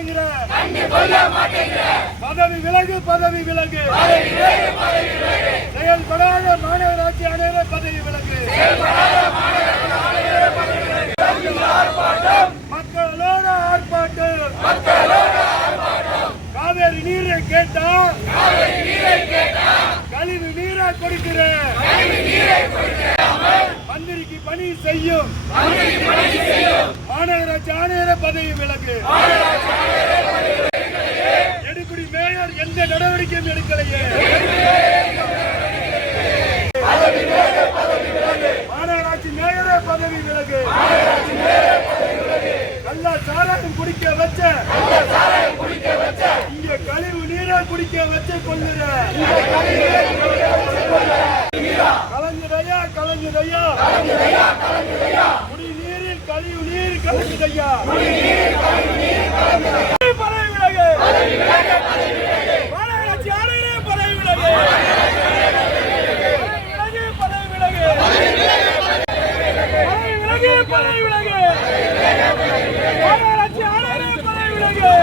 மாட்டேங்கிற பதவி விலகு செயல்படாத மாநகராட்சி ஆணையர் பதவி விலகு மக்களோட ஆர்ப்பாட்டம் காவேரி நீரை கேட்டா கழிவு நீரை கொடுக்கிற மந்திரிக்கு பணி செய்யும் மாநகராட்சி ஆணையர் பதவி விலகு எடுக்குடி மேயர் எந்த நடவடிக்கையும் எடுக்கலையே மாநகராட்சி மேயரே பதவி விலகு கள்ளா சாராயம் குடிக்க வச்ச இங்க கழிவு நீரை குடிக்க வச்சு கொள்ளுற கலங்குதையா குடிநீரில் கழிவு நீர் கலங்குதையா பதவி விலகு மாநகராட்சி ஆணையரே பதவி விலகு பதவி விலகு மாநகராட்சி ஆணையரே பதவி விலகு பதவி விலகு